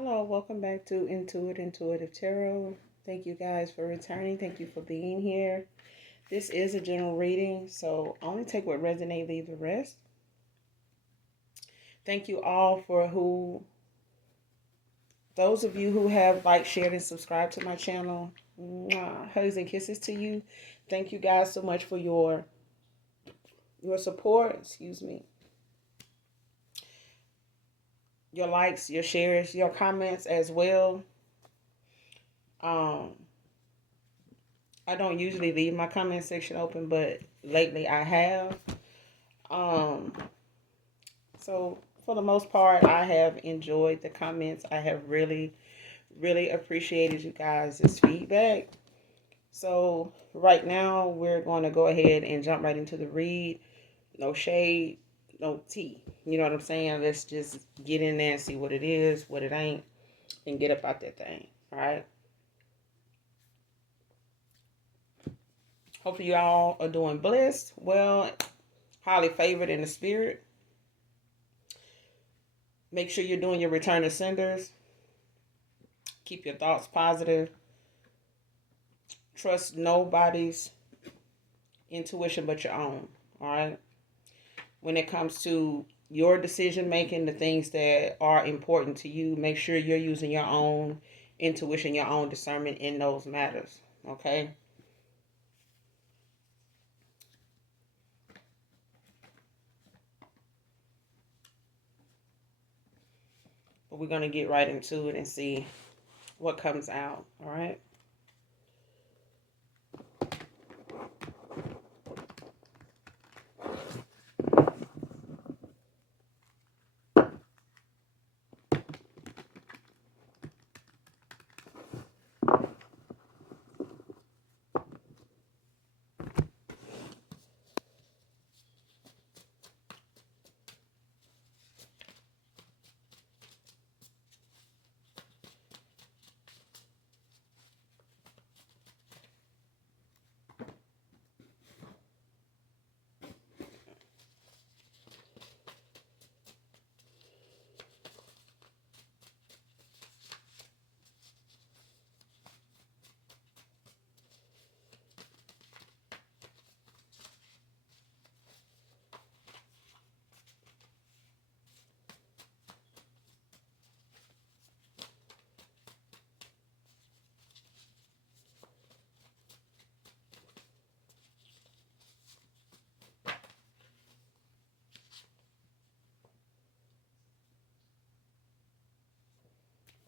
Hello, welcome back to Intuitive Tarot. Thank you guys for returning. Thank you for being here. This is a general reading, so only take what resonates, leave the rest. Thank you all for those of you who have liked, shared, and subscribed to my channel. Mwah, hugs and kisses to you. Thank you guys so much for your support. Excuse me. Your likes, your shares, your comments as well. Um, I don't usually leave my comment section open, but lately I have. Um, so for the most part, I have enjoyed the comments. I have really appreciated you guys' feedback. So right now we're going to go ahead and jump right into the read. No shade, no tea. You know what I'm saying? Let's just get in there and see what it is, what it ain't, and get up out that thing. All right. Hopefully y'all are doing blessed, well, highly favored in the spirit. Make sure you're doing your return to senders. Keep your thoughts positive. Trust nobody's intuition but your own. All right. When it comes to your decision making, the things that are important to you, make sure you're using your own intuition, your own discernment in those matters. Okay. But we're going to get right into it and see what comes out. All right.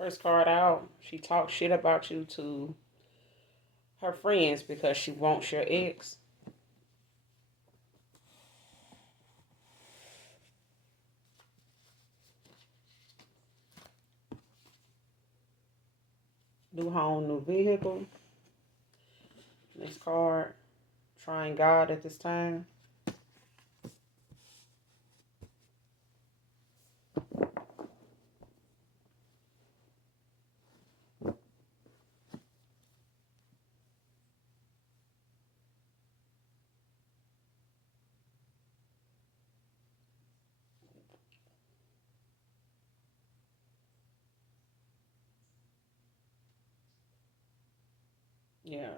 First card out, she talks shit about you to her friends because she wants your ex. New home, new vehicle. Next card, trying God at this time. Yeah.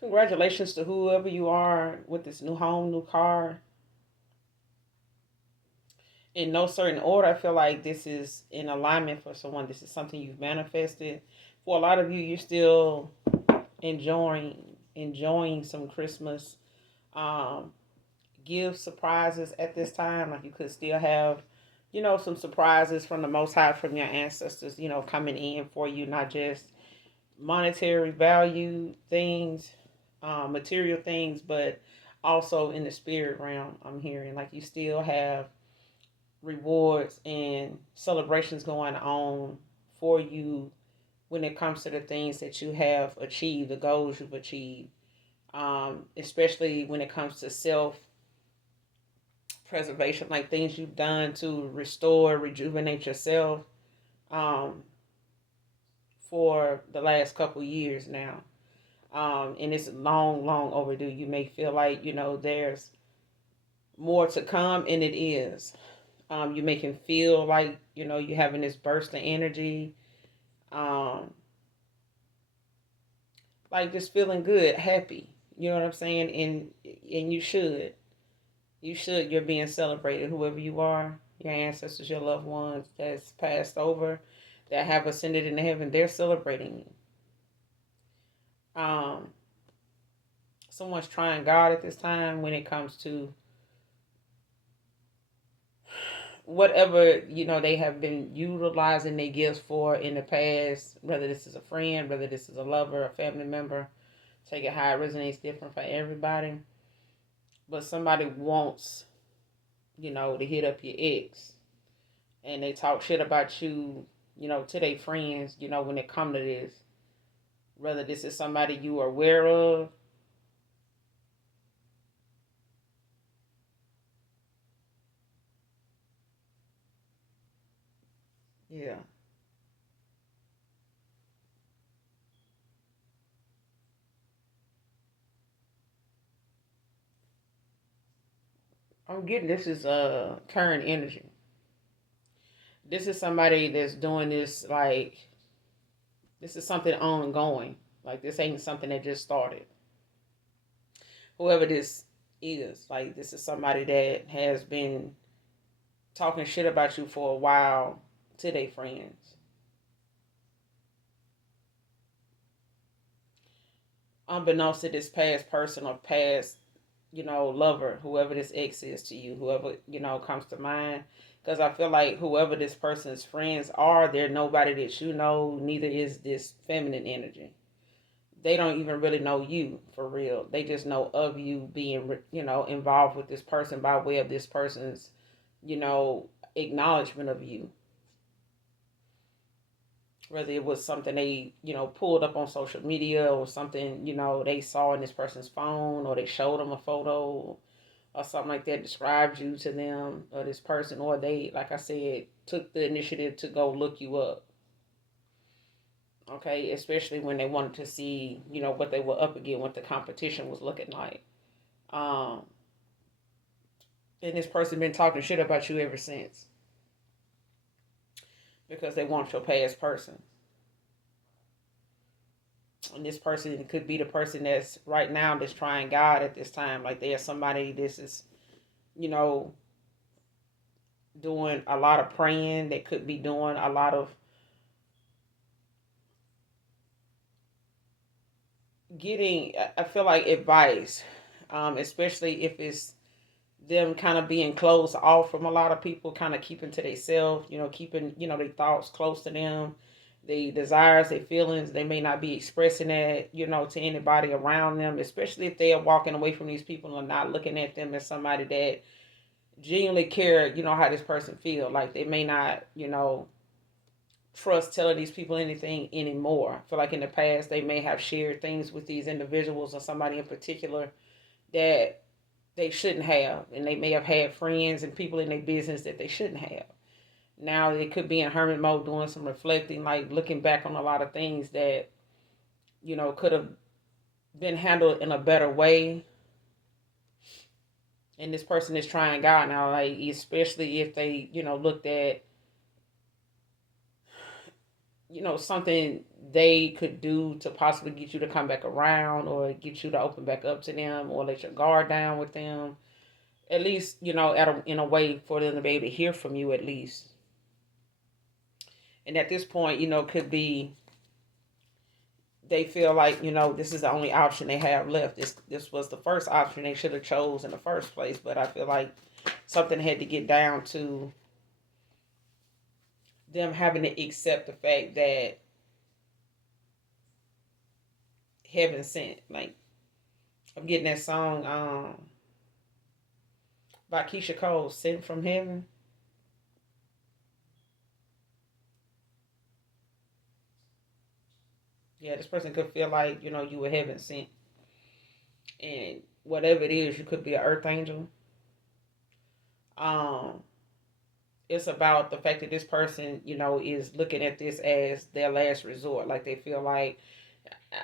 Congratulations to whoever you are with this new home, new car. In no certain order, I feel like this is in alignment for someone. This is something you've manifested. For a lot of you, you're still enjoying some Christmas um, give surprises at this time. Like you could still have, some surprises from the Most High, from your ancestors, coming in for you, not just monetary value things, material things, but also in the spirit realm. I'm hearing like you still have rewards and celebrations going on for you when it comes to the things that you have achieved, the goals you've achieved, especially when it comes to self preservation, like things you've done to restore, rejuvenate yourself um, for the last couple years now. And it's long overdue. You may feel like, there's more to come, and it is. You make him feel like, you're having this burst of energy, um, like just feeling good, happy. You know what I'm saying? And you should. You're being celebrated, whoever you are, your ancestors, your loved ones that's passed over, that have ascended into heaven. They're celebrating you. Someone's trying God at this time when it comes to whatever they have been utilizing their gifts for in the past, whether this is a friend, whether this is a lover, a family member. Take it how it resonates, different for everybody. But somebody wants, to hit up your ex, and they talk shit about you, to their friends, when it come to this. Whether this is somebody you are aware of. Yeah. I'm getting this is current energy. This is somebody that's doing this, like, this is something ongoing. Like, this ain't something that just started. Whoever this is, like, this is somebody that has been talking shit about you for a while to their friends. Unbeknownst to this past person or past, lover, whoever this ex is to you, whoever, comes to mind. Because I feel like whoever this person's friends are, they're nobody that you know, neither is this feminine energy. They don't even really know you for real. They just know of you being, involved with this person by way of this person's, you know, acknowledgement of you. Whether it was something they, pulled up on social media, or something, they saw in this person's phone, or they showed them a photo or something like that, described you to them or this person, or they, like I said, took the initiative to go look you up. Okay, especially when they wanted to see, what they were up against, what the competition was looking like. Um, and this person been talking shit about you ever since because they want your past person. And this person could be the person that's right now that's trying God at this time. Like, there's somebody this is, you know, doing a lot of praying. They could be doing a lot of getting, I feel like, advice, especially if it's them kind of being closed off from a lot of people, kind of keeping to themselves, keeping, their thoughts close to them, the desires, their feelings. They may not be expressing that, to anybody around them, especially if they are walking away from these people and not looking at them as somebody that genuinely care, how this person feel. Like, they may not, trust telling these people anything anymore. I feel like in the past they may have shared things with these individuals or somebody in particular that they shouldn't have, and they may have had friends and people in their business that they shouldn't have. Now they could be in hermit mode doing some reflecting, like looking back on a lot of things that, could have been handled in a better way. And this person is trying God now, like, especially if they, looked at, something they could do to possibly get you to come back around, or get you to open back up to them, or let your guard down with them. At least, in a way for them to be able to hear from you at least. And at this point, could be they feel like, this is the only option they have left. This was the first option they should have chose in the first place. But I feel like something had to get down to them having to accept the fact that heaven sent. Like, I'm getting that song by Keisha Cole, "Sent from Heaven." Yeah, this person could feel like, you were heaven sent. And whatever it is, you could be an earth angel. Um, it's about the fact that this person, is looking at this as their last resort. Like, they feel like,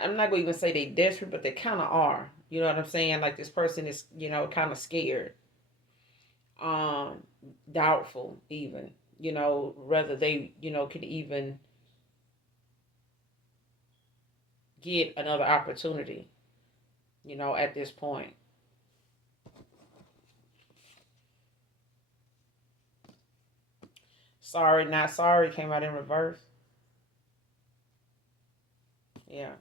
I'm not going to even say they desperate, but they kind of are. You know what I'm saying? Like, this person is, kind of scared. um, doubtful, even, whether they, could even get another opportunity, at this point. Sorry, not sorry came out in reverse. Yeah.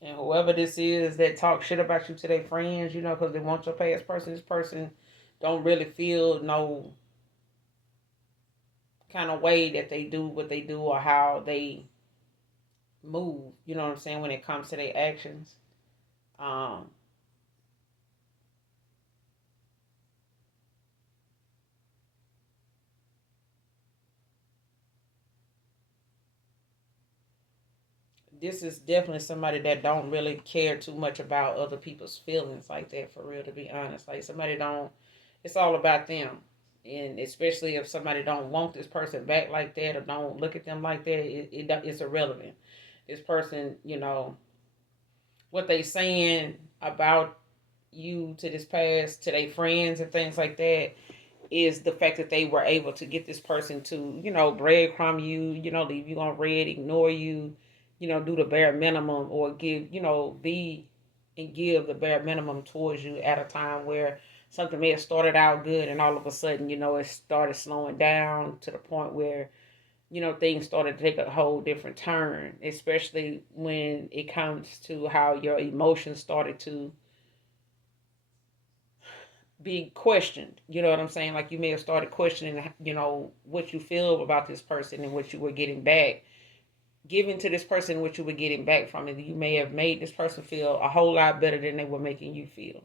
And whoever this is that talk shit about you to their friends, because they want your past person, this person don't really feel no kind of way that they do what they do or how they move, you know what I'm saying, when it comes to their actions. Um, this is definitely somebody that don't really care too much about other people's feelings like that, for real, to be honest. Like, somebody don't, it's all about them. And especially if somebody don't want this person back like that or don't look at them like that, it's irrelevant. This person, what they saying about you to this past, to their friends and things like that, is the fact that they were able to get this person to, breadcrumb you, leave you on red, ignore you, do the bare minimum, or give, be and give the bare minimum towards you at a time where something may have started out good and all of a sudden, it started slowing down to the point where, things started to take a whole different turn, especially when it comes to how your emotions started to be questioned. You know what I'm saying? Like, you may have started questioning, what you feel about this person and what you were getting back. Giving to this person what you were getting back from it, you may have made this person feel a whole lot better than they were making you feel.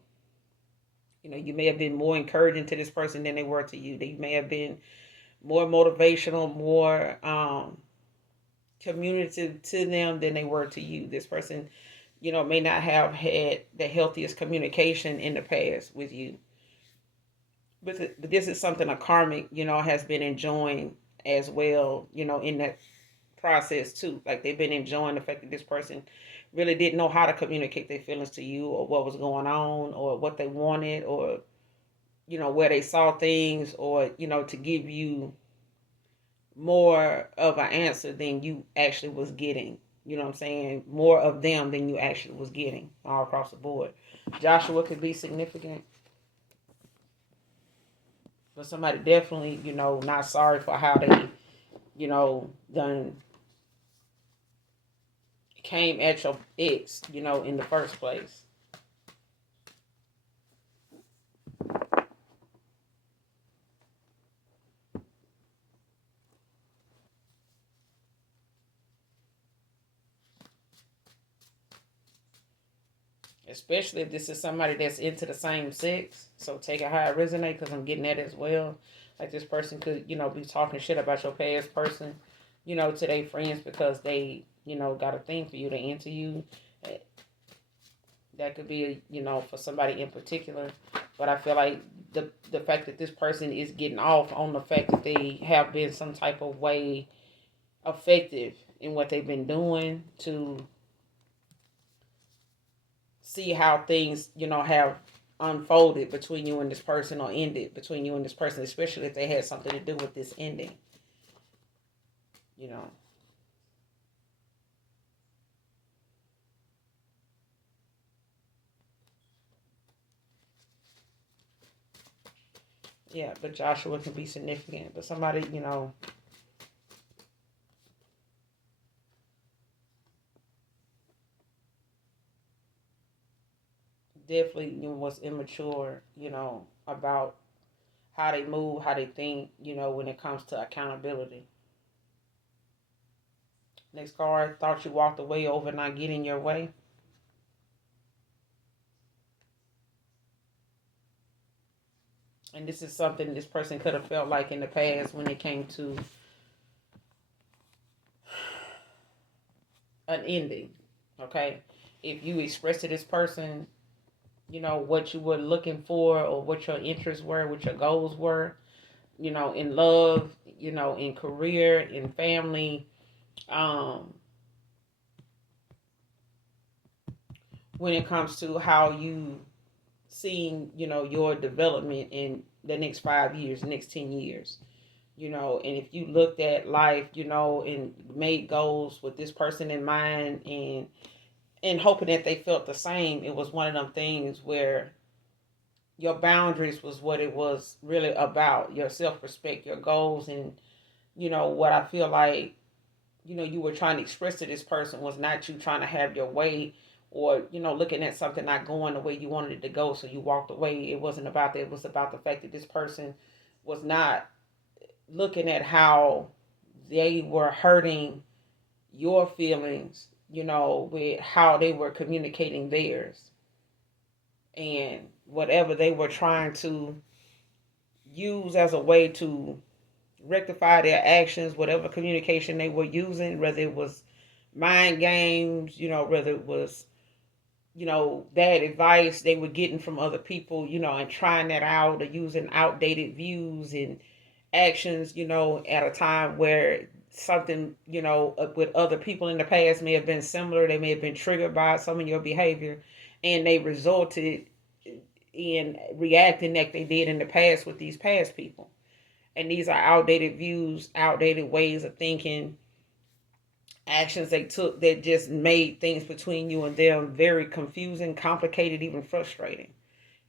You may have been more encouraging to this person than they were to you. They may have been more motivational, more communicative to them than they were to you. This person, may not have had the healthiest communication in the past with you. But this is something a karmic, has been enjoying as well, in that process too. Like, they've been enjoying the fact that this person really didn't know how to communicate their feelings to you, or what was going on, or what they wanted, or, where they saw things, or, to give you more of an answer than you actually was getting. You know what I'm saying? More of them than you actually was getting all across the board. Joshua could be significant. But somebody definitely, not sorry for how they, done came at your ex, in the first place. Especially if this is somebody that's into the same sex. So take it how it resonates, because I'm getting that as well. Like, this person could, be talking shit about your past person, to their friends, because they, got a thing for you, they into you. That could be, for somebody in particular. But I feel like the fact that this person is getting off on the fact that they have been some type of way effective in what they've been doing to see how things, have unfolded between you and this person, or ended between you and this person, especially if they had something to do with this ending, you know. Yeah, but Joshua can be significant. But somebody, definitely, was immature, about how they move, how they think, when it comes to accountability. Next card, thought you walked away over not getting your way. And this is something this person could have felt like in the past when it came to an ending. Okay? If you express to this person, what you were looking for, or what your interests were, what your goals were, in love, in career, in family, um, when it comes to how you seeing, your development in the next 5 years, next 10 years. And if you looked at life, and made goals with this person in mind, and hoping that they felt the same, it was one of them things where your boundaries was what it was really about, your self-respect, your goals, and what I feel like you were trying to express to this person was not you trying to have your way, or looking at something not going the way you wanted it to go, so you walked away. It wasn't about that. It was about the fact that this person was not looking at how they were hurting your feelings, with how they were communicating theirs, and whatever they were trying to use as a way to rectify their actions, whatever communication they were using, whether it was mind games, whether it was, bad advice they were getting from other people, and trying that out, or using outdated views and actions, at a time where something, with other people in the past may have been similar. They may have been triggered by some of your behavior, and they resulted in reacting like they did in the past with these past people. And these are outdated views, outdated ways of thinking, actions they took that just made things between you and them very confusing, complicated, even frustrating.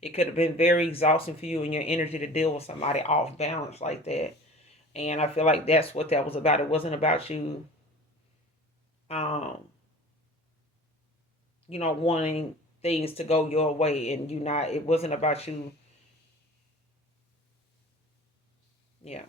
It could have been very exhausting for you and your energy to deal with somebody off balance like that. And I feel like that's what that was about. It wasn't about you, um, wanting things to go your way, and you not. It wasn't about you. Yeah.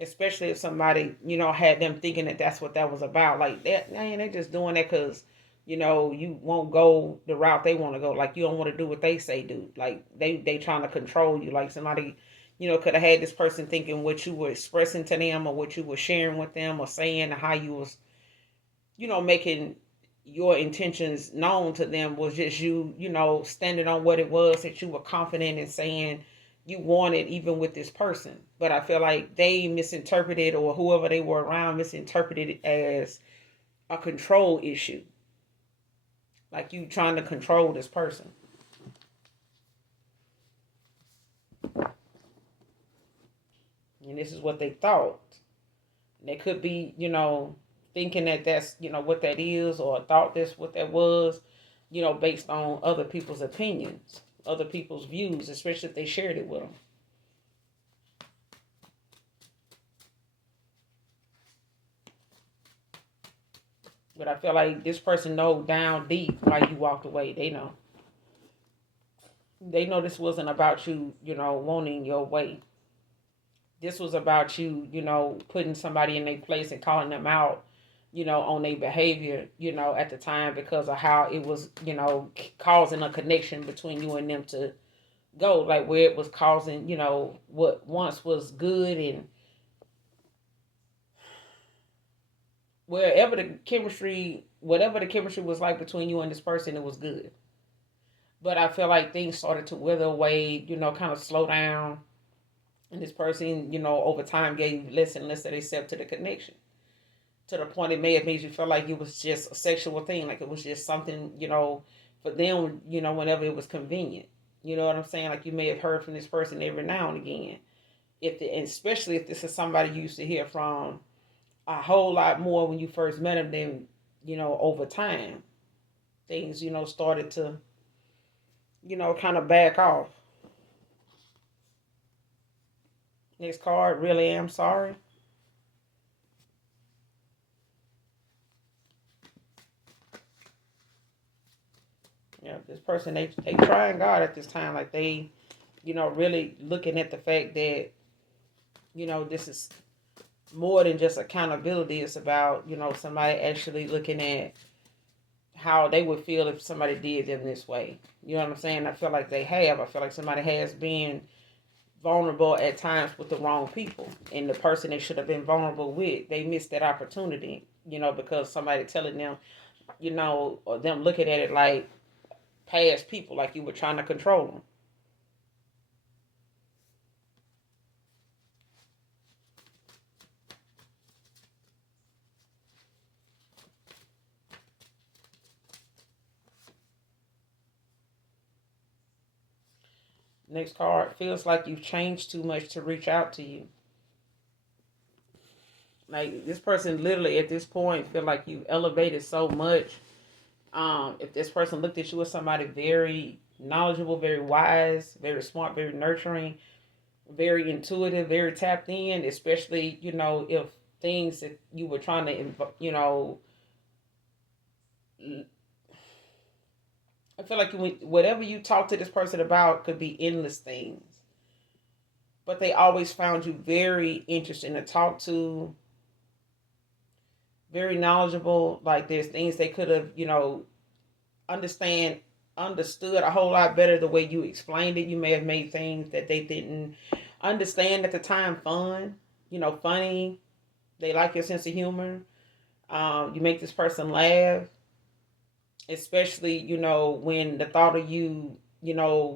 Especially if somebody, had them thinking that that's what that was about. Like that, man, they just doing that because, you won't go the route they want to go. Like you don't want to do what they say do. Like they trying to control you. Like somebody, could have had this person thinking what you were expressing to them, or what you were sharing with them, or saying, or how you was, making your intentions known to them was just you, standing on what it was that you were confident in saying you wanted, even with this person. But I feel like they misinterpreted, or whoever they were around misinterpreted it as a control issue. Like you trying to control this person. And this is what they thought. And they could be, thinking that that's, what that is, or thought that's what that was, based on other people's opinions, other people's views, especially if they shared it with them. But I feel like this person know down deep why you walked away. They know. They know this wasn't about you, wanting your way. This was about you, putting somebody in their place and calling them out, on their behavior, at the time, because of how it was, causing a connection between you and them to go, like where it was causing, what once was good, and wherever the chemistry, whatever the chemistry was like between you and this person, it was good. But I feel like things started to wither away, kind of slow down. And this person, over time gave less and less of themselves to the connection. To the point it may have made you feel like it was just a sexual thing, like it was just something, for them, whenever it was convenient. You know what I'm saying? Like you may have heard from this person every now and again. And especially if this is somebody you used to hear from a whole lot more when you first met them, then, over time, things, started to, kind of back off. Next card, really am sorry. Yeah, this person, they trying God at this time, like they, really looking at the fact that, this is more than just accountability. It's about, somebody actually looking at how they would feel if somebody did them this way. You know what I'm saying? I feel like they have. I feel like somebody has been vulnerable at times with the wrong people, and the person they should have been vulnerable with, they missed that opportunity, because somebody telling them, or them looking at it like past people, like you were trying to control them. Next card. Feels like you've changed too much to reach out to you. Like this person literally at this point feel like you've elevated so much. If this person looked at you as somebody very knowledgeable, very wise, very smart, very nurturing, very intuitive, very tapped in, especially, if things that you were trying to, I feel like whatever you talk to this person about could be endless things. But they always found you very interesting to talk to, very knowledgeable. Like there's things they could have, understand understood a whole lot better the way you explained it. You may have made things that they didn't understand at the time fun, funny. They like your sense of humor. You make this person laugh, especially, when the thought of you,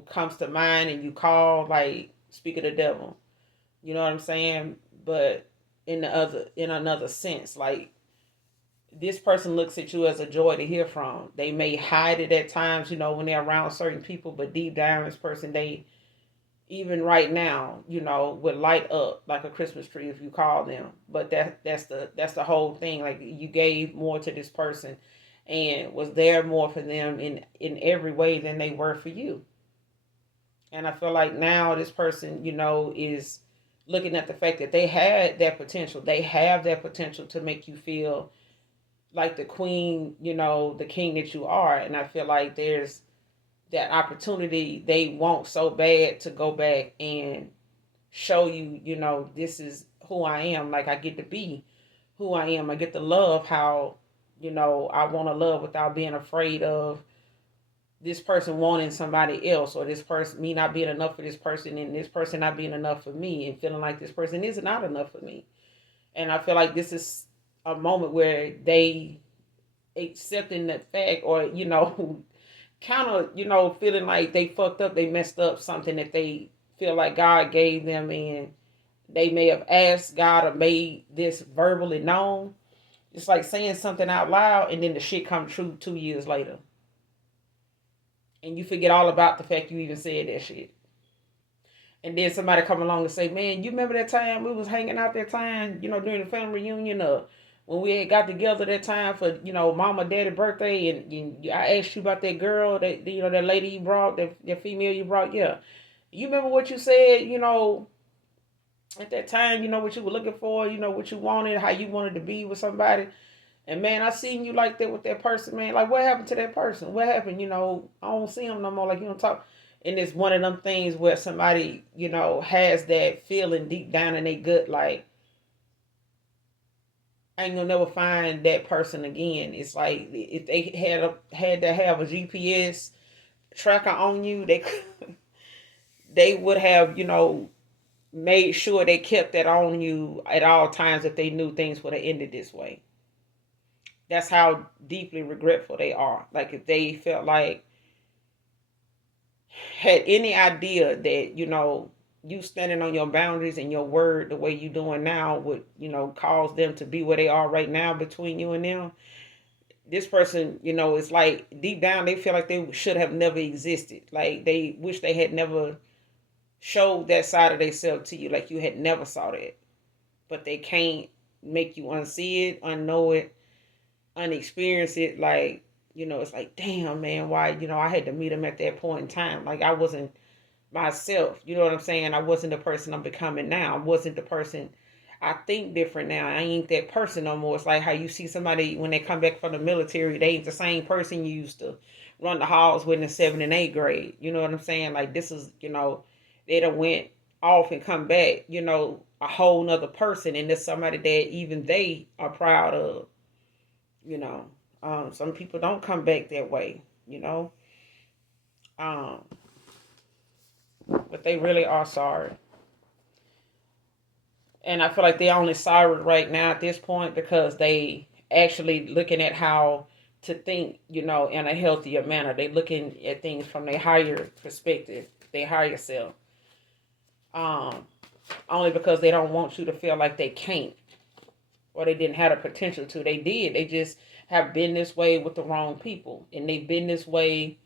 comes to mind and you call, like, speak of the devil. You know what I'm saying? But in another sense, like, this person looks at you as a joy to hear from. They may hide it at times, when they're around certain people, but deep down, this person, they, even right now, would light up like a Christmas tree if you call them. But that's the whole thing. Like you gave more to this person and was there more for them in every way than they were for you. And I feel like now this person, is looking at the fact that they had that potential. They have that potential to make you feel like the queen, the king that you are. And I feel like there's that opportunity they want so bad to go back and show you, this is who I am. Like I get to be who I am. I get to love how, I want to love without being afraid of this person wanting somebody else, or this person, me not being enough for this person, and this person not being enough for me, and feeling like this person is not enough for me. And I feel like this is a moment where they accepting that fact, or kind of feeling like they fucked up, they messed up something that they feel like God gave them, and they may have asked God or made this verbally known. It's like saying something out loud and then the shit come true 2 years later, and you forget all about the fact you even said that shit. And then somebody come along and say, "Man, you remember that time we was hanging out that time, during the family reunion, when we had got together that time for, mama, daddy birthday, and I asked you about that girl, that lady you brought, that female you brought, yeah. You remember what you said, at that time, what you were looking for, what you wanted, how you wanted to be with somebody. And man, I seen you like that with that person, man. Like, what happened to that person? What happened? I don't see them no more. Like, you don't talk." And it's one of them things where somebody, has that feeling deep down in their gut, like, I ain't gonna never find that person again. It's like if they had to have a GPS tracker on you, they would have, made sure they kept that on you at all times if they knew things would have ended this way. That's how deeply regretful they are. Like if they felt like, had any idea that, you standing on your boundaries and your word the way you doing now would, cause them to be where they are right now between you and them. This person, it's like deep down they feel like they should have never existed. Like they wish they had never showed that side of themselves to you. Like you had never saw that. But they can't make you unsee it, unknow it, unexperience it. Like, it's like, damn, man, why, I had to meet him at that point in time. Like I wasn't myself. You know what I'm saying? I wasn't the person I'm becoming now. I wasn't the person. I think different now. I ain't that person no more. It's like how you see somebody when they come back from the military, they ain't the same person you used to run the halls with in the 7th and 8th grade. You know what I'm saying? Like this is, they done went off and come back, a whole nother person, and there's somebody that even they are proud of. You know, some people don't come back that way. Um, but they really are sorry. And I feel like they're only sorry right now at this point because they actually looking at how to think, in a healthier manner. They looking at things from a higher perspective, their higher self. Um, Only because they don't want you to feel like they can't or they didn't have the potential to. They did. They just have been this way with the wrong people, and they've been this way,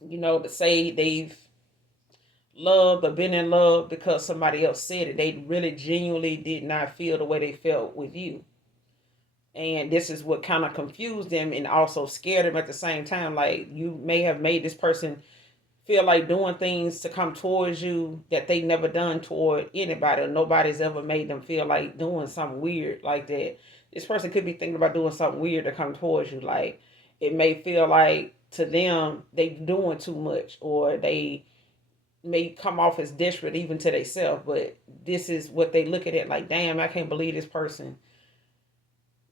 to say they've loved or been in love because somebody else said it. They really genuinely did not feel the way they felt with you. And this is what kind of confused them and also scared them at the same time. Like, you may have made this person feel like doing things to come towards you that they never done toward anybody, or nobody's ever made them feel like doing something weird like that. This person could be thinking about doing something weird to come towards you. Like, it may feel like to them they doing too much, or they may come off as desperate even to themselves. But this is what they look at it like, damn, I can't believe this person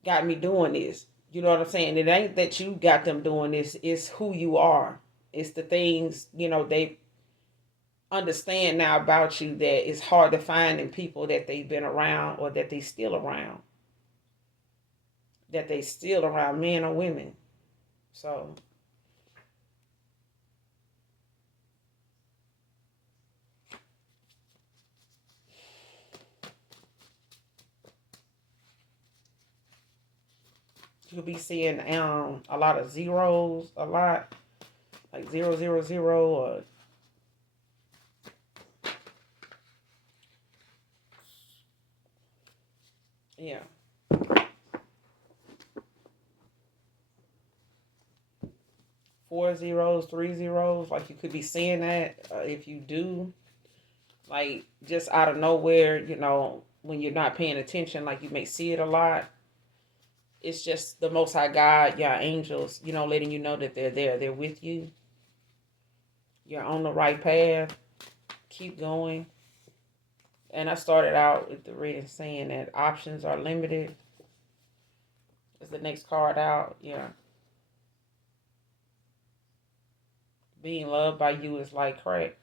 got me doing this. You know what I'm saying? It ain't that you got them doing this, it's who you are. It's the things, they understand now about you that it's hard to find in people that they've been around, or that they still around. That they still around, men or women. So you'll be seeing a lot of zeros, a lot like 000, or yeah, 4 zeros, 3 zeros. Like, you could be seeing that if you do, like, just out of nowhere, when you're not paying attention, like, you may see it a lot. It's just the Most High God, your angels, letting you know that they're there. They're with you. You're on the right path. Keep going. And I started out with the reading saying that options are limited. Is the next card out? Yeah. Being loved by you is like crack.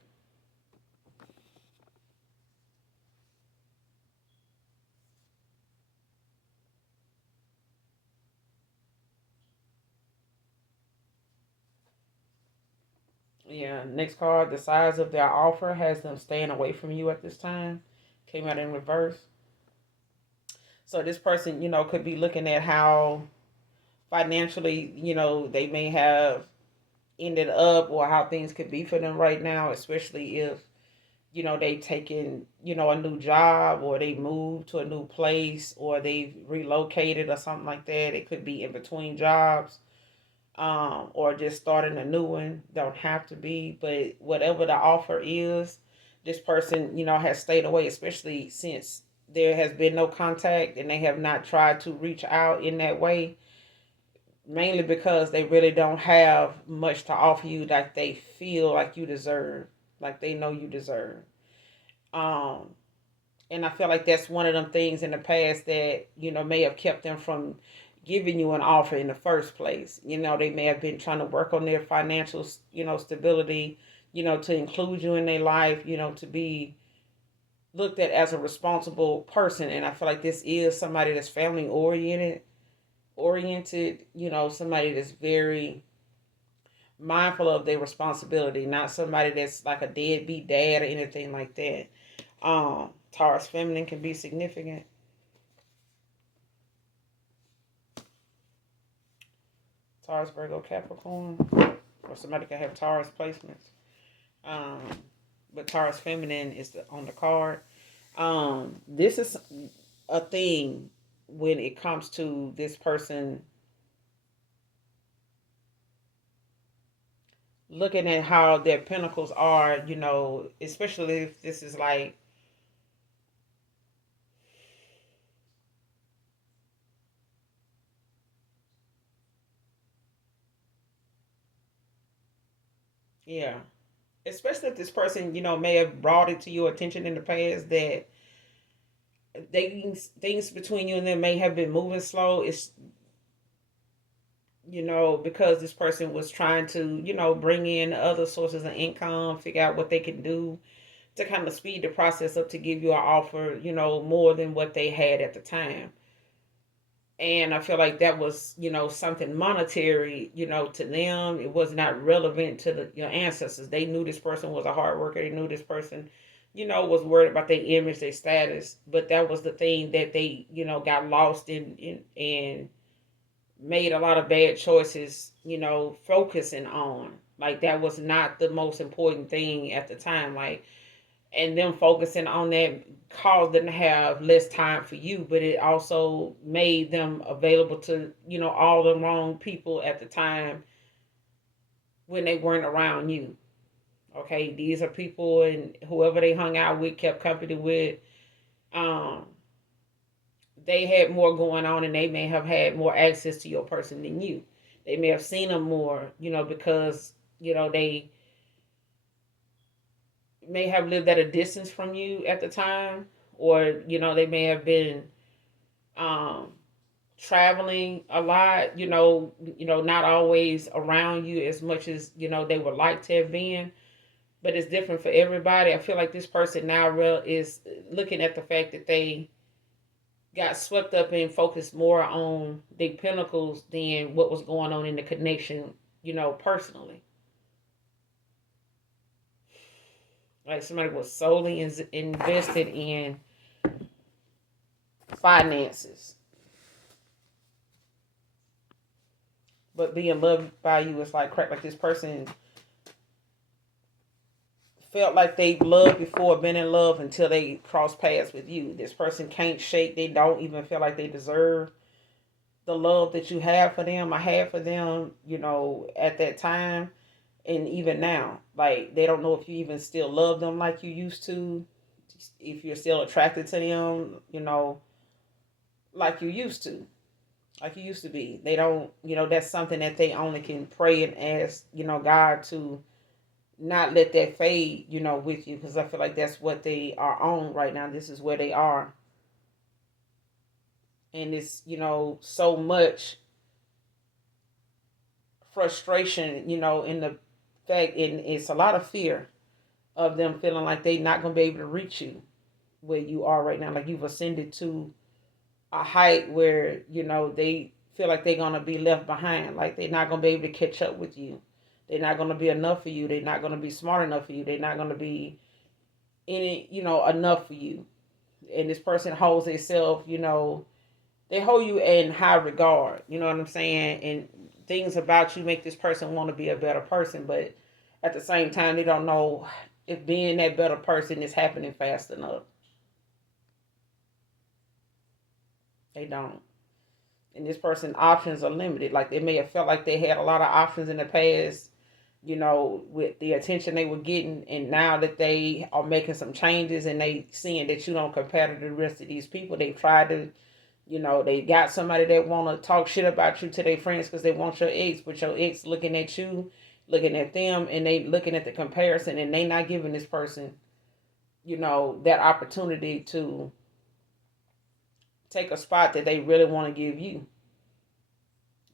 Yeah. Next card, the size of their offer has them staying away from you at this time. Came out in reverse. So this person, could be looking at how financially, they may have ended up, or how things could be for them right now, especially if, they taken, a new job, or they moved to a new place, or they've relocated or something like that. It could be in between jobs, or just starting a new one. Don't have to be, but whatever the offer is, this person, has stayed away, especially since there has been no contact and they have not tried to reach out in that way, mainly because they really don't have much to offer you that they feel like you deserve, like they know you deserve. Um, and I feel like that's one of them things in the past that, may have kept them from giving you an offer in the first place. They may have been trying to work on their financial, stability, to include you in their life, to be looked at as a responsible person. And I feel like this is somebody that's family oriented, somebody that's very mindful of their responsibility, not somebody that's like a deadbeat dad or anything like that. Taurus feminine can be significant. Taurus, Virgo, Capricorn, or somebody can have Taurus placements. Um, but Taurus feminine is on the card. This is a thing when it comes to this person looking at how their pentacles are, especially if this is like, yeah, especially if this person, may have brought it to your attention in the past that things between you and them may have been moving slow. It's, because this person was trying to, bring in other sources of income, figure out what they can do to kind of speed the process up to give you an offer, more than what they had at the time. And I feel like that was, something monetary, to them. It was not relevant to your ancestors. They knew this person was a hard worker. They knew this person, was worried about their image, their status. But that was the thing that they, got lost in and made a lot of bad choices, focusing on. Like that was not the most important thing at the time. Like, and them focusing on that caused them to have less time for you, but it also made them available to, all the wrong people at the time when they weren't around you. Okay, these are people and whoever they hung out with, kept company with, um, they had more going on and they may have had more access to your person than you. They may have seen them more, because, they may have lived at a distance from you at the time, or, they may have been um, traveling a lot, not always around you as much as, they would like to have been. But it's different for everybody. I feel like this person now is looking at the fact that they got swept up and focused more on the pinnacles than what was going on in the connection, personally. Like somebody was solely invested in finances, but being loved by you is like crack. Like this person felt like they loved before been in love until they cross paths with you. This person can't shake. They don't even feel like they deserve the love that you have for them. I had for them, at that time and even now. Like they don't know if you even still love them like you used to, if you're still attracted to them, like you used to, like you used to be. They don't, that's something that they only can pray and ask, God to not let that fade, with you, because I feel like that's what they are on right now. This is where they are. And it's, so much frustration, in the fact, and it's a lot of fear of them feeling like they're not going to be able to reach you where you are right now. Like you've ascended to a height where, they feel like they're going to be left behind. Like they're not going to be able to catch up with you. They're not going to be enough for you. They're not going to be smart enough for you. They're not going to be any, enough for you. And this person holds themselves, they hold you in high regard. You know what I'm saying? And things about you make this person want to be a better person, but at the same time, they don't know if being that better person is happening fast enough. They don't. And this person's options are limited. Like they may have felt like they had a lot of options in the past, with the attention they were getting, and now that they are making some changes and they seeing that you don't compare to the rest of these people, they tried to, they got somebody that want to talk shit about you to their friends because they want your ex, but your ex looking at you, looking at them, and they looking at the comparison, and they not giving this person, that opportunity to take a spot that they really want to give you.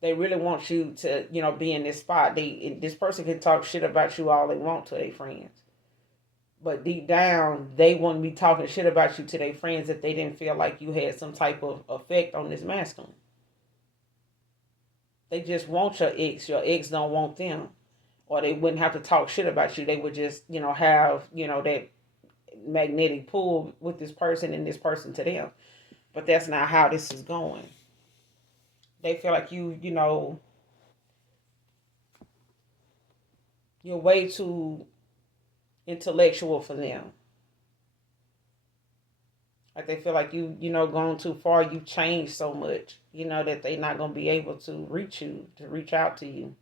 They really want you to, be in this spot. This person can talk shit about you all they want to their friends, but deep down they wouldn't be talking shit about you to their friends if they didn't feel like you had some type of effect on this masculine. They just want your ex. Your ex don't want them, or they wouldn't have to talk shit about you. They would just, have, that magnetic pull with this person and this person to them. But that's not how this is going. They feel like you're way too intellectual for them. Like they feel like gone too far. You've changed so much, that they're not gonna be able to reach you, to reach out to you.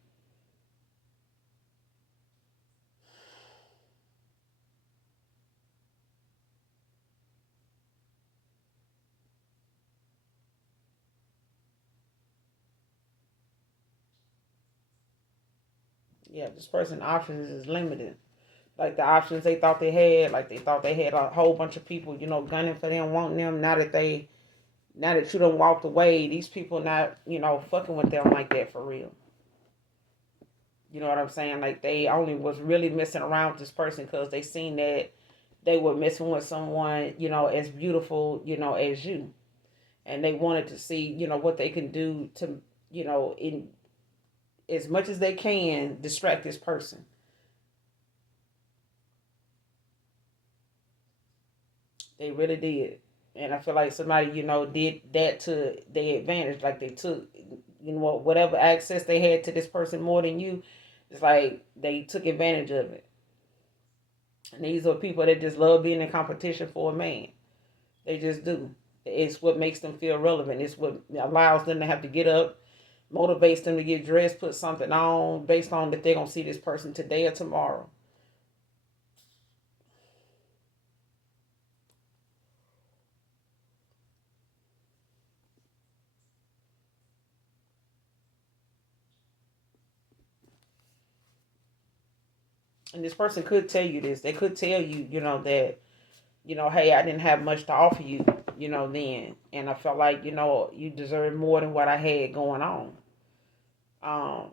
Yeah, this person options is limited. Like the options they thought they had, like they thought they had a whole bunch of people, gunning for them, wanting them. Now that you done walked away, these people not, fucking with them like that for real. You know what I'm saying? Like they only was really messing around with this person because they seen that they were messing with someone, as beautiful, as you. And they wanted to see, what they can do to, in as much as they can, distract this person. They really did. And I feel like somebody, did that to their advantage. Like they took, whatever access they had to this person more than you, It's like they took advantage of it. And these are people that just love being in competition for a man. They just do. It's what makes them feel relevant. It's what allows them to have to get up, motivates them to get dressed, put something on based on that they're going to see this person today or tomorrow. And this person could tell you this. They could tell you, that, hey, I didn't have much to offer you, then. And I felt like, you deserve more than what I had going on. Um,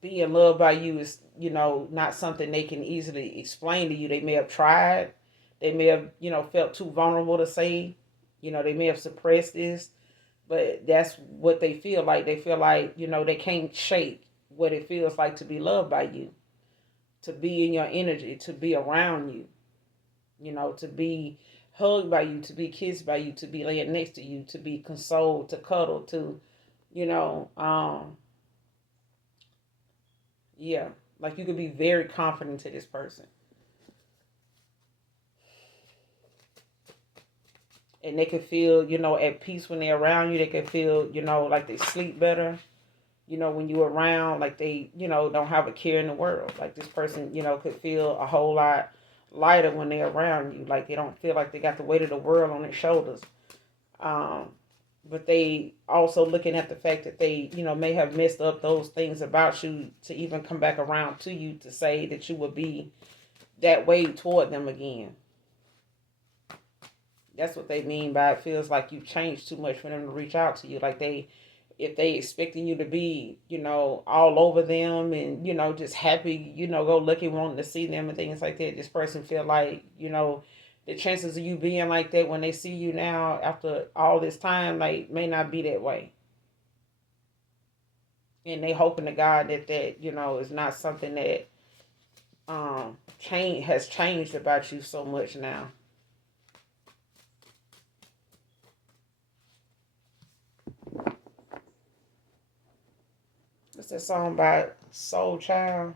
Being loved by you is, not something they can easily explain to you. They may have tried. They may have, felt too vulnerable to say. They may have suppressed this, but that's what they feel like. They feel like, they can't shake what it feels like to be loved by you, to be in your energy, to be around you, to be hugged by you, to be kissed by you, to be laying next to you, to be consoled, to cuddle, to, you know, um, yeah, like you could be very confident to this person. And they could feel, at peace when they're around you. They could feel, like they sleep better, when you're around, like they, don't have a care in the world. Like this person, could feel a whole lot lighter when they're around you. Like they don't feel like they got the weight of the world on their shoulders. Um, but they also looking at the fact that they, may have messed up those things about you to even come back around to you to say that you would be that way toward them again. That's what they mean by it feels like you've changed too much for them to reach out to you. Like if they expecting you to be, all over them and, just happy, go looking, wanting to see them and things like that, this person feel like, the chances of you being like that when they see you now after all this time, like, may not be that way. And they hoping to God that, is not something that change has changed about you so much now. It's a song by Soul Child.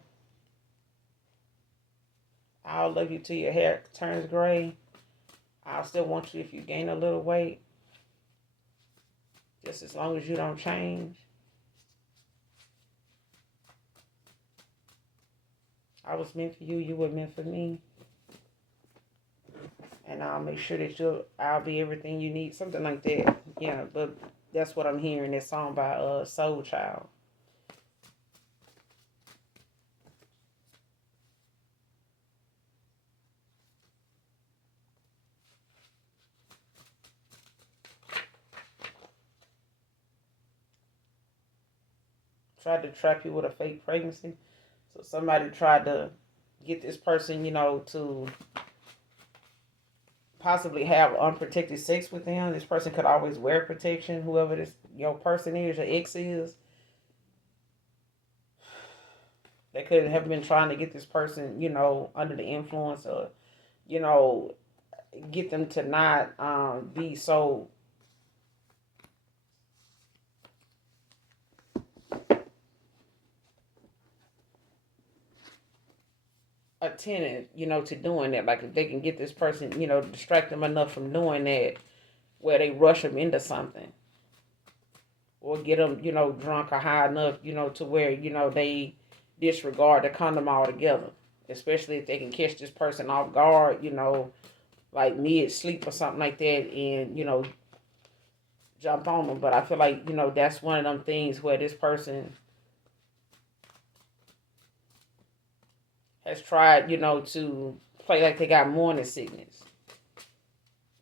I'll love you till your hair turns gray. I'll still want you if you gain a little weight. Just as long as you don't change. I was meant for you, you were meant for me. And I'll make sure that I'll be everything you need. Something like that. Yeah, but that's what I'm hearing. That song by Soul Child. Tried to trap you with a fake pregnancy. So somebody tried to get this person, to possibly have unprotected sex with them. This person could always wear protection, whoever this your person is, your ex is. They could have been trying to get this person, under the influence or, you know, get them to not be so attentive, to doing that. Like if they can get this person, distract them enough from doing that, where they rush them into something, or get them, drunk or high enough, to where they disregard the condom altogether. Especially if they can catch this person off guard, like mid sleep or something like that, and jump on them. But I feel like that's one of them things where this person has tried, to play like they got morning sickness,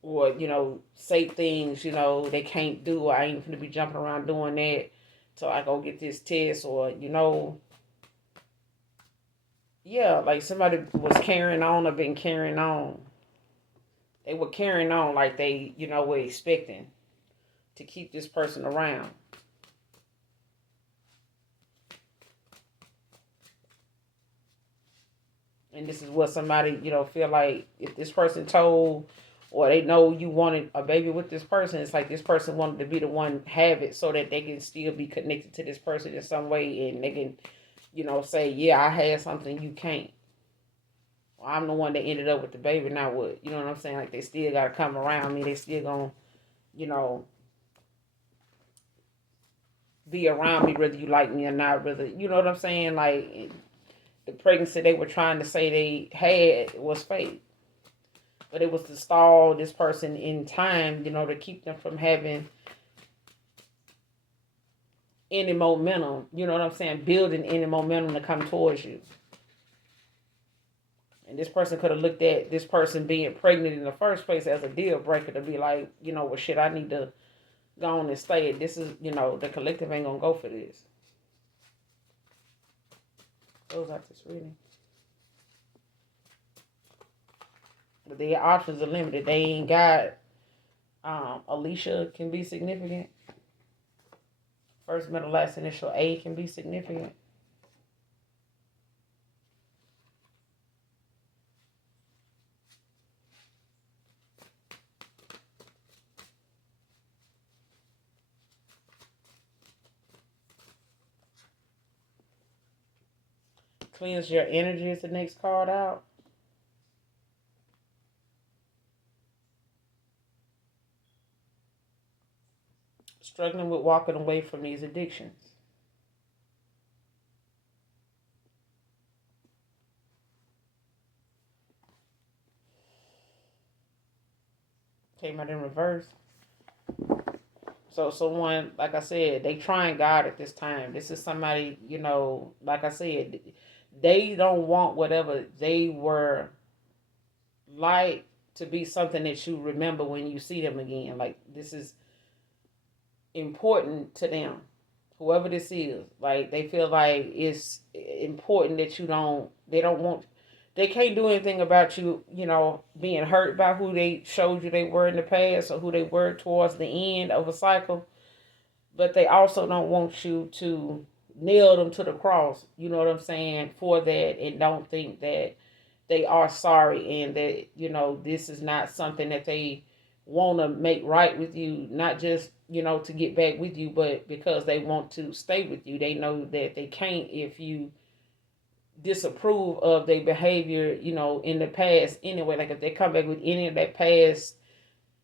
or say things they can't do. Or I ain't gonna be jumping around doing that till I go get this test, or yeah, like somebody was carrying on or been carrying on. They were carrying on like they were expecting to keep this person around. And this is what somebody feel like if this person told, or they know you wanted a baby with this person, it's like this person wanted to be the one have it so that they can still be connected to this person in some way, and they can say, yeah, I had something you can't. Well, I'm the one that ended up with the baby. Now what? You know what I'm saying? Like they still gotta come around me. They still gonna, you know, be around me whether you like me or not. Whether you know what I'm saying? Like the pregnancy they were trying to say they had was fake, but it was to stall this person in time. To keep them from having any momentum. You know what I'm saying? Building any momentum to come towards you. And this person could have looked at this person being pregnant in the first place as a deal breaker to be like, well, shit, I need to go on and stay. This is, the collective ain't gonna go for this. Those out this reading. But their options are limited. They ain't got Alicia can be significant. First, middle, last initial A can be significant. Cleanse your energy is the next card out. Struggling with walking away from these addictions. Came out in reverse. So someone, like I said, they trying God at this time. This is somebody, like I said, they don't want whatever they were like to be something that you remember when you see them again. Like this is important to them. Whoever this is, like they feel like it's important that they don't want, they can't do anything about you, being hurt by who they showed you they were in the past or who they were towards the end of a cycle. But they also don't want you to nail them to the cross, you know what I'm saying, for that, and don't think that they are sorry and that, this is not something that they want to make right with you, not just, to get back with you, but because they want to stay with you. They know that they can't if you disapprove of their behavior, in the past anyway. Like if they come back with any of that past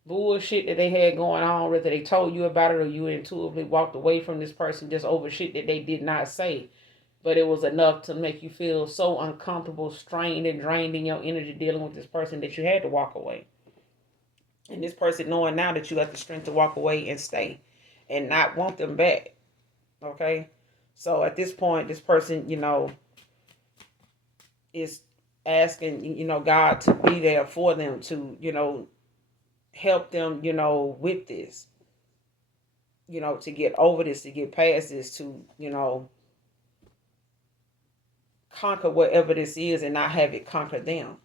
bullshit that they had going on, whether they told you about it or you intuitively walked away from this person just over shit that they did not say, but it was enough to make you feel so uncomfortable, strained, and drained in your energy dealing with this person that you had to walk away. And this person knowing now that you got the strength to walk away and stay and not want them back. Okay? So at this point, this person, is asking, God to be there for them, to, help them, with this, to get over this, to get past this, to, conquer whatever this is and not have it conquer them.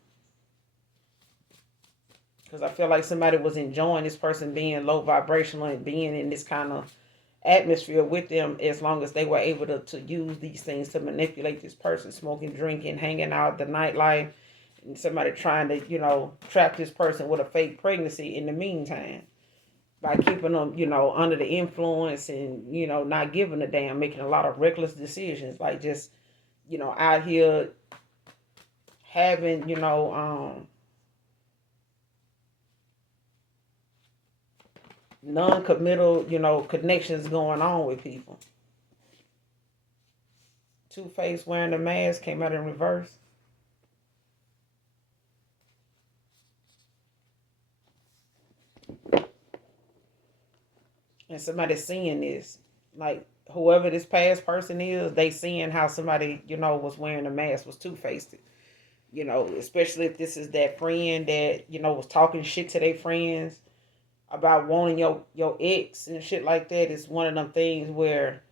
Because I feel like somebody was enjoying this person being low vibrational and being in this kind of atmosphere with them, as long as they were able to use these things to manipulate this person, smoking, drinking, hanging out, the nightlife, and somebody trying to, trap this person with a fake pregnancy in the meantime by keeping them, under the influence and, not giving a damn, making a lot of reckless decisions, like just, out here having, non-committal, connections going on with people. Two-Face wearing the mask came out in reverse. And somebody seeing this, like whoever this past person is, they seeing how somebody, was wearing a mask, was two-faced. Especially if this is that friend that, was talking shit to their friends about wanting your ex and shit like that. It's one of them things where,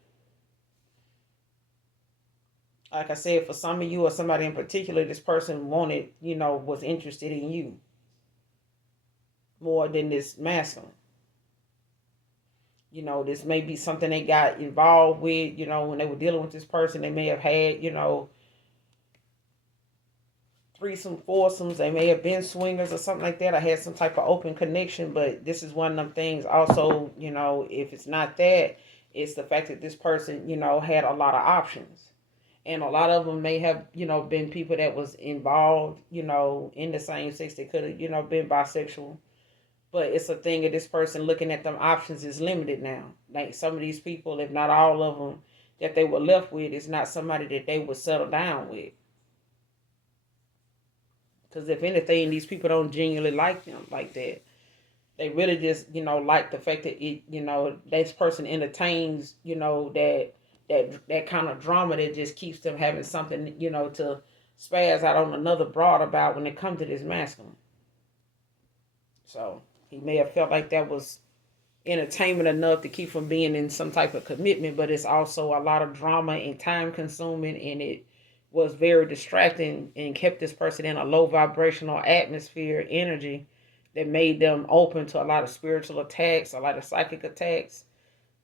like I said, for some of you or somebody in particular, this person wanted, was interested in you more than this masculine. This may be something they got involved with, when they were dealing with this person. They may have had, threesome, foursomes. They may have been swingers or something like that. I had some type of open connection, but this is one of them things. Also, if it's not that, it's the fact that this person, had a lot of options, And a lot of them may have, been people that was involved, in the same sex. They could have, been bisexual. But it's a thing of this person looking at them options is limited now. Like some of these people, if not all of them, that they were left with is not somebody that they would settle down with. Because if anything, these people don't genuinely like them like that. They really just, like the fact that this person entertains, that kind of drama that just keeps them having something, to spaz out on another broad about when it comes to this masculine. So he may have felt like that was entertainment enough to keep from being in some type of commitment, but it's also a lot of drama and time consuming, and it was very distracting and kept this person in a low vibrational atmosphere energy that made them open to a lot of spiritual attacks, a lot of psychic attacks,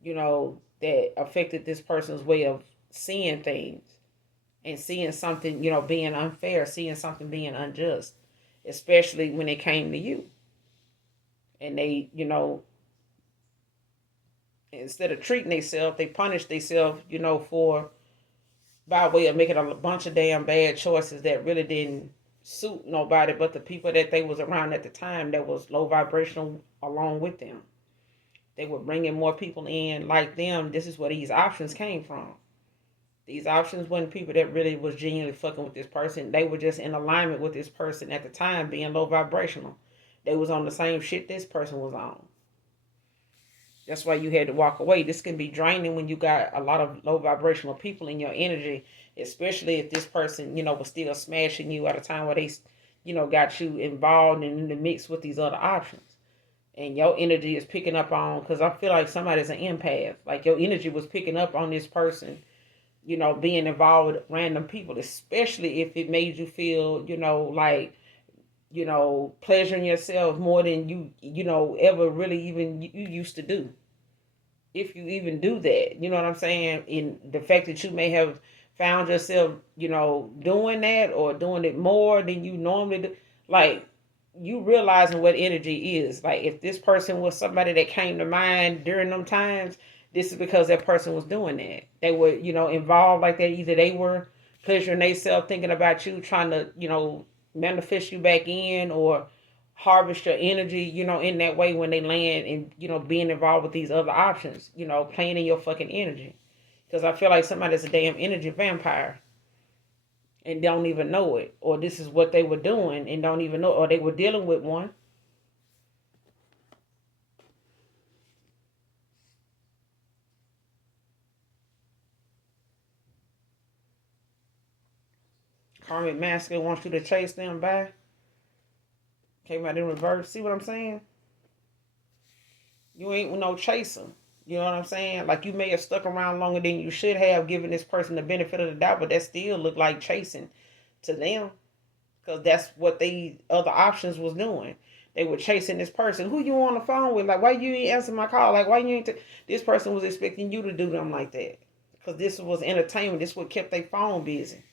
that affected this person's way of seeing things and seeing something, being unfair, seeing something being unjust, especially when it came to you. And they, instead of treating themselves, they punish themselves, for by way of making a bunch of damn bad choices that really didn't suit nobody but the people that they was around at the time that was low vibrational along with them. They were bringing more people in like them. This is where these options came from. These options weren't people that really was genuinely fucking with this person. They were just in alignment with this person at the time, being low vibrational. They was on the same shit this person was on. That's why you had to walk away. This can be draining when you got a lot of low vibrational people in your energy, especially if this person, was still smashing you at a time where they, got you involved and in the mix with these other options. And your energy is picking up on, because I feel like somebody's an empath. Like your energy was picking up on this person, being involved with random people, especially if it made you feel, like, pleasuring yourself more than you, ever really even you used to do. If you even do that, you know what I'm saying? In the fact that you may have found yourself, doing that or doing it more than you normally do, like you realizing what energy is. Like if this person was somebody that came to mind during them times, this is because that person was doing that. They were, involved like that. Either they were pleasuring themselves thinking about you, trying to, manifest you back in or harvest your energy, in that way when they land and, being involved with these other options, playing in your fucking energy. Because I feel like somebody's a damn energy vampire and don't even know it. Or this is what they were doing and don't even know, or they were dealing with one. Karmic masculine wants you to chase them by. Came out in reverse. See what I'm saying? You ain't no chaser. You know what I'm saying? Like you may have stuck around longer than you should have, given this person the benefit of the doubt, but that still looked like chasing to them, because that's what they other options was doing. They were chasing this person. Who you on the phone with? Like, why you ain't answer my call? Like, why you ain't? This person was expecting you to do them like that, because this was entertainment. This what kept their phone busy.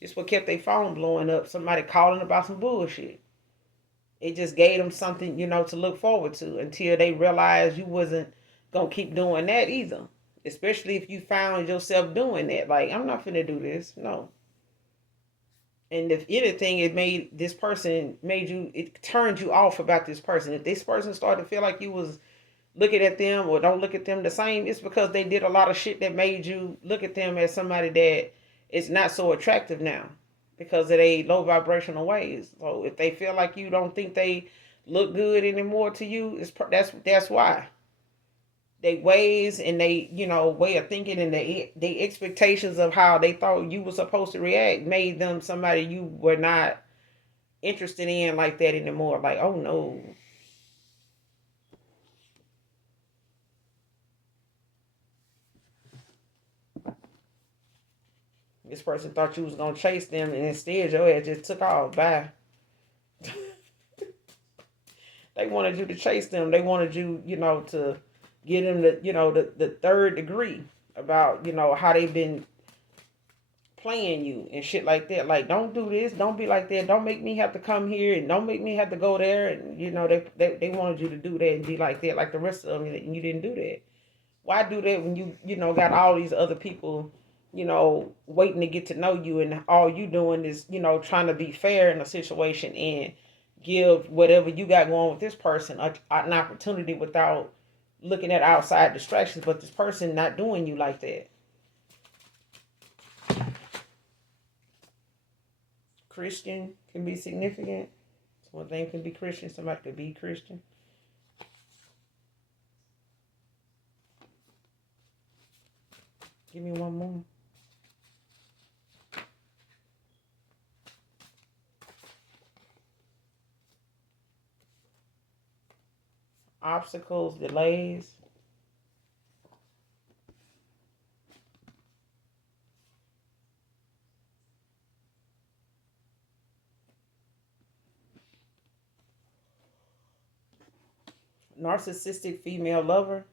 This what kept their phone blowing up. Somebody calling about some bullshit. It just gave them something, to look forward to until they realized you wasn't gonna keep doing that either. Especially if you found yourself doing that. Like, I'm not finna do this. No. And if anything, it turned you off about this person. If this person started to feel like you was looking at them or don't look at them the same, it's because they did a lot of shit that made you look at them as somebody that is not so attractive now because of their low vibrational ways. So if they feel like you don't think they look good anymore to you, that's why. They ways and they, way of thinking and the expectations of how they thought you were supposed to react made them somebody you were not interested in like that anymore. Like, oh no. This person thought you was gonna chase them and instead your ass just took off. Bye. They wanted you to chase them. They wanted you, to get them the third degree about, how they've been playing you and shit like that. Like, don't do this, don't be like that, don't make me have to come here and don't make me have to go there. And they wanted you to do that and be like that, like the rest of them, and you didn't do that. Why do that when you got all these other people, waiting to get to know you, and all you doing is, trying to be fair in a situation and give whatever you got going with this person an opportunity without looking at outside distractions. But this person not doing you like that. Christian can be significant. One thing can be Christian, somebody could be Christian. Give me one more. Obstacles, delays. Narcissistic female lover.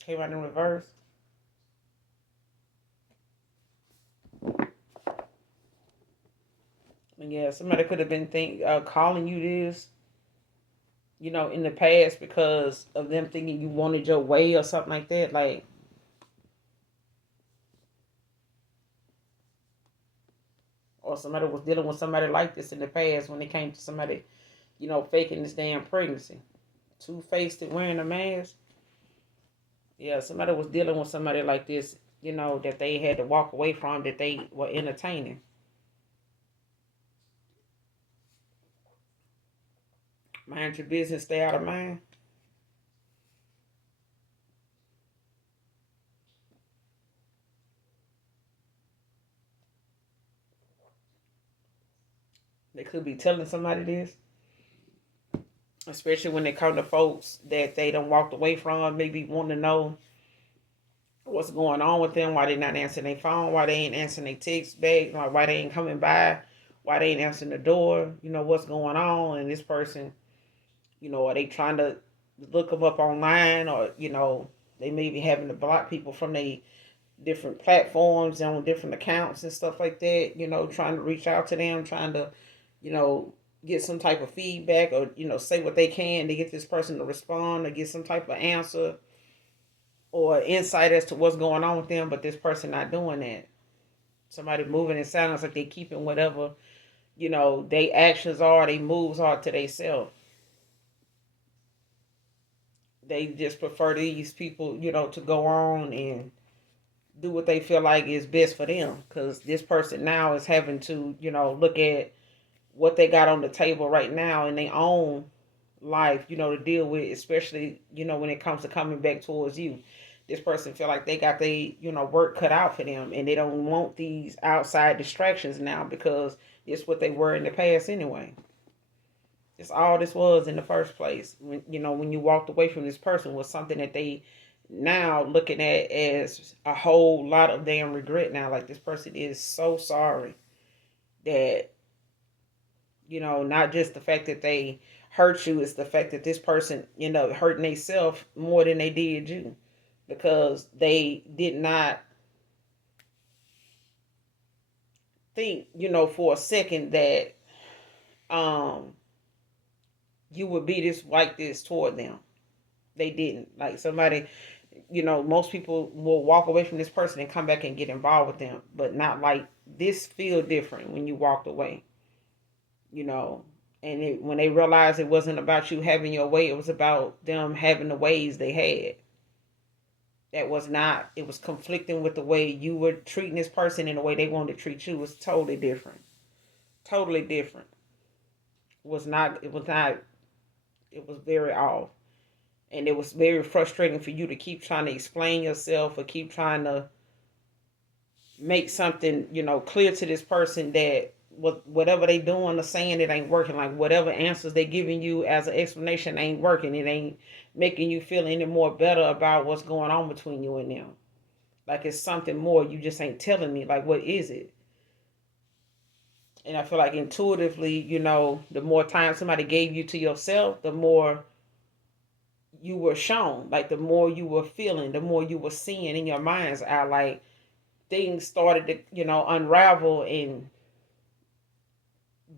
Came out in reverse. And yeah, somebody could have been calling you this, in the past because of them thinking you wanted your way or something like that. Like, or somebody was dealing with somebody like this in the past when it came to somebody, faking this damn pregnancy. Two-faced and wearing a mask. Yeah, somebody was dealing with somebody like this, that they had to walk away from, that they were entertaining. Mind your business, stay out of mind. They could be telling somebody this, especially when they come to folks that they done walked away from, maybe want to know what's going on with them, why they not answering their phone, why they ain't answering their text back, like why they ain't coming by, why they ain't answering the door, what's going on. And this person, are they trying to look them up online, or, they may be having to block people from their different platforms on different accounts and stuff like that, trying to reach out to them, trying to, get some type of feedback, or, say what they can to get this person to respond or get some type of answer or insight as to what's going on with them, but this person not doing that. Somebody moving in silence, like they keeping whatever, they actions are, they moves are to themselves. They just prefer these people, to go on and do what they feel like is best for them. Because this person now is having to, look at what they got on the table right now in their own life, to deal with, especially, when it comes to coming back towards you. This person feel like they got their, work cut out for them, and they don't want these outside distractions now because it's what they were in the past anyway. It's all this was in the first place. When you walked away from this person was something that they now looking at as a whole lot of damn regret now. Like, this person is so sorry that, not just the fact that they hurt you, it's the fact that this person, hurting themselves more than they did you, because they did not think, for a second that um you would be this like this toward them. They didn't. Like, somebody, most people will walk away from this person and come back and get involved with them, but not like this. Feel different when you walked away, you know. And when they realized it wasn't about you having your way, it was about them having the ways they had. That was not, it was conflicting with the way you were treating this person and the way they wanted to treat you. It was totally different. Totally different. It was very off. And it was very frustrating for you to keep trying to explain yourself or keep trying to make something, clear to this person that whatever they doing or saying, it ain't working. Like, whatever answers they giving you as an explanation ain't working. It ain't making you feel any more better about what's going on between you and them. Like, it's something more. You just ain't telling me. Like, what is it? And I feel like intuitively, the more time somebody gave you to yourself, the more you were shown. Like, the more you were feeling, the more you were seeing in your mind's eye. Like, things started to, unravel and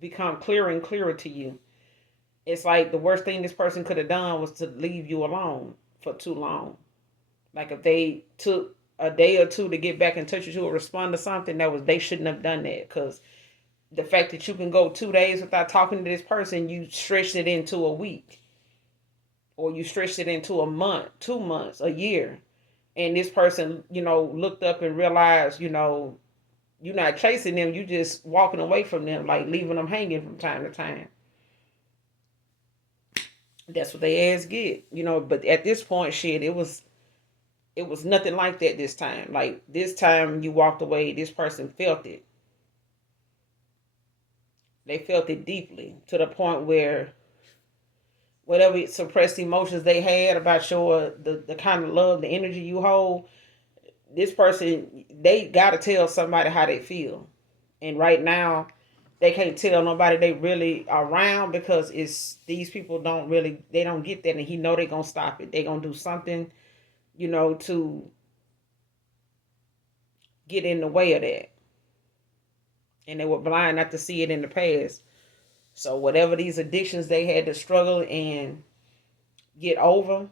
become clearer and clearer to you. It's like the worst thing this person could have done was to leave you alone for too long. Like if they took a day or two to get back in touch with you or respond to something, that was they shouldn't have done that. Because the fact that you can go 2 days without talking to this person, you stretched it into a week, or you stretched it into a month, 2 months, a year. And this person, looked up and realized, you're not chasing them, you just walking away from them, like leaving them hanging from time to time. That's what they ass get. But at this point, shit, it was nothing like that this time. Like this time you walked away, this person felt it. They felt it deeply to the point where whatever suppressed emotions they had about the kind of love, the energy you hold, this person, they gotta tell somebody how they feel. And right now they can't tell nobody they really around, because it's these people they don't get that, and he know they gonna stop it. They gonna do something, to get in the way of that. And they were blind not to see it in the past. So whatever these addictions they had to struggle and get over,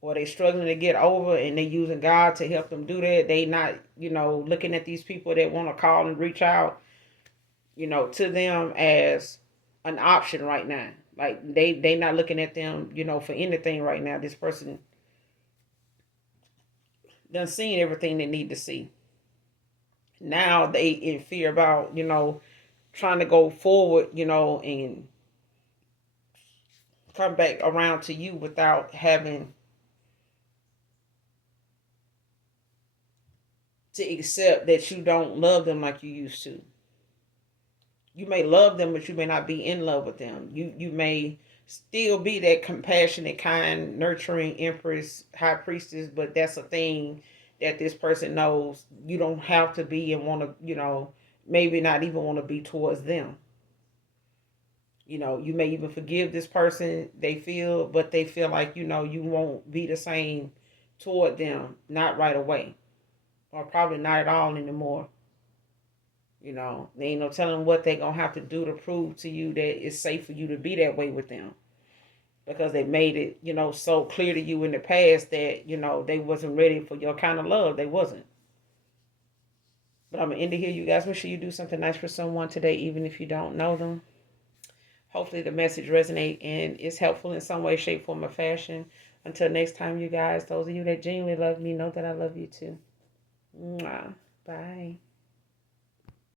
or they struggling to get over, and they using God to help them do that. They not, looking at these people that want to call and reach out, to them as an option right now. Like they not looking at them, for anything right now. This person done seen everything they need to see. Now they in fear about, trying to go forward, and come back around to you without having to accept that you don't love them like you used to. You may love them, but you may not be in love with them. You may still be that compassionate, kind, nurturing empress, high priestess, but that's a thing that this person knows you don't have to be and want to, maybe not even want to be towards them. You may even forgive this person, but they feel like, you won't be the same toward them, not right away, or probably not at all anymore. They ain't no telling what they gonna have to do to prove to you that it's safe for you to be that way with them, because they made it, so clear to you in the past that, they wasn't ready for your kind of love. They wasn't. But I'm gonna end it here, you guys. Make sure you do something nice for someone today, even if you don't know them. Hopefully the message resonate and is helpful in some way, shape, form, or fashion. Until next time, you guys, those of you that genuinely love me, know that I love you too. Mwah. Bye.